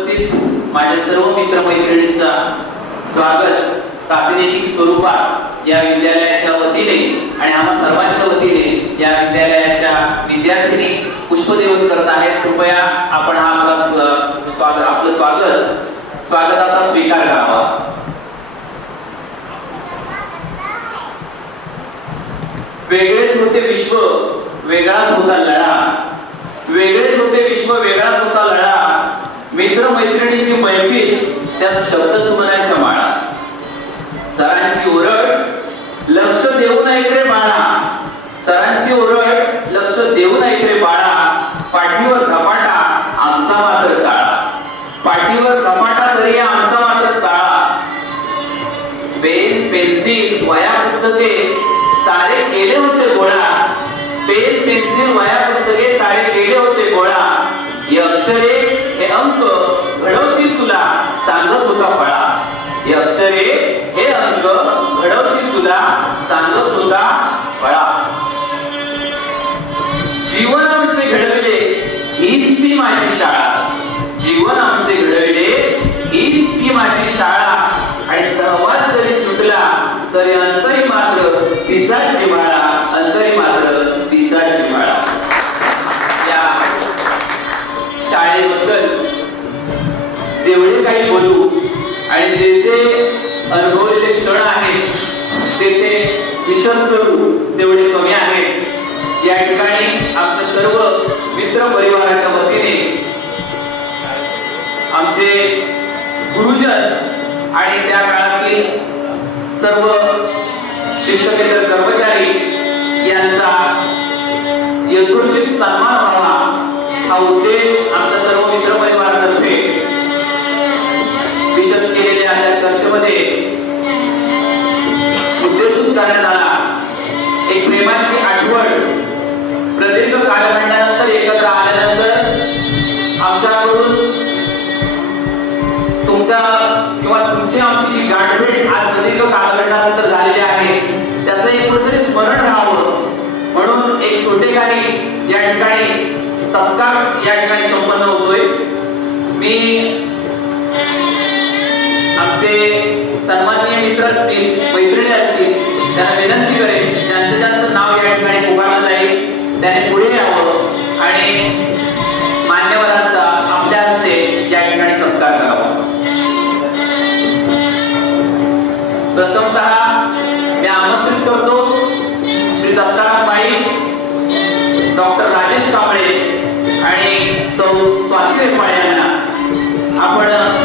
उपस्थित माझ्या सर्व मित्र मैत्रिणींचा स्वागत प्रातिनिधिक स्वरूपात या विद्यालयाच्या वतीने आणि आम्हा सर्वांच्या वतीने या विद्यालयाच्या विद्यार्थिनी पुष्पदेवन करत आहेत. कृपया आपण हा आपला स्वागत आपलं स्वागत स्वागताचा स्वीकार करावा. वेगळेच होते विश्व वेगळाच होता लढा. वेगळेच होते विश्व वेगळाच होता लढा. मित्र मैत्रिणीची मैफिल त्यात शब्द सुमनाच्या माळा. सरांची ओरड लक्ष देऊन ऐकरे बाळा. सरांची ओरड लक्ष देऊन ऐकडे बाळा. पाठीवर धपाटा आमचा मात्र चाळा. पाठीवर धपाटा तरी आमचा मात्र चाळा. पेन पेन्सिल वया पुस्तके सारे केले होते गोळा. पेन पेन्सिल वया पुस्तके सारे केले होते गोळा. हे अक्षरे हे अंक घडवतील तुला सांगत होता फळा. हे अक्षरे हे अंक घडवतील तुला सांगत होता फळा. जीवन आमचे घडविले विशद करू तेवढे कमी आहेत. या ठिकाणी आमच्या सर्व मित्र परिवाराच्या वतीने आमचे गुरुजन आणि त्या काळातील सर्व शिक्षकेतर कर्मचारी यांचा यथोचित सन्मान व्हावा हा उद्देश आमच्या सर्व मित्र परिवारातर्फे विशद केलेल्या या चर्चेमध्ये करण्यात आला. एक प्रेमाची आठवण. प्रदीर्घ कालखंडानंतर एकत्र आल्यानंतर आमच्याकडून तुमच्या किंवा तुमची आमची जी गाठभेट आज प्रदीर्घ कालखंडानंतर झालेली आहे त्याचं एक कुठेतरी स्मरण राहावं. म्हणून एक छोटे गाणी या ठिकाणी सत्कार या ठिकाणी संपन्न होतोय. मी आमचे सन्माननीय मित्र असतील मैत्रिणी असतील त्यांना विनंती करेन ज्यांचं ज्यांचं नाव या ठिकाणी पुकारलं जाईल त्याने पुढे यावं आणि मान्यवरांचा आपल्या हस्ते या ठिकाणी सत्कार करावा. प्रथमतः मी आमंत्रित करतो श्री दत्ताराम बाई डॉक्टर राजेश कांबळे आणि सौ स्वाती रेपाळे यांना. आपण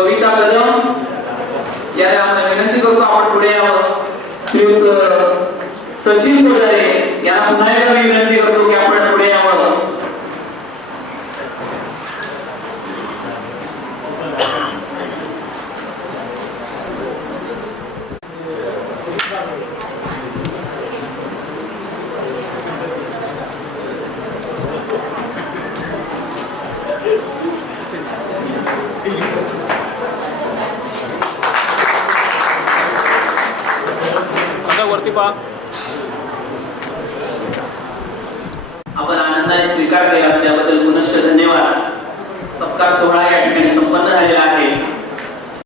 कविता कदम. याला आम्हाला विनंती करतो आपण पुढे यावं. श्रीयुत सचिन कोजारे यांना पुन्हा एकदा विनंती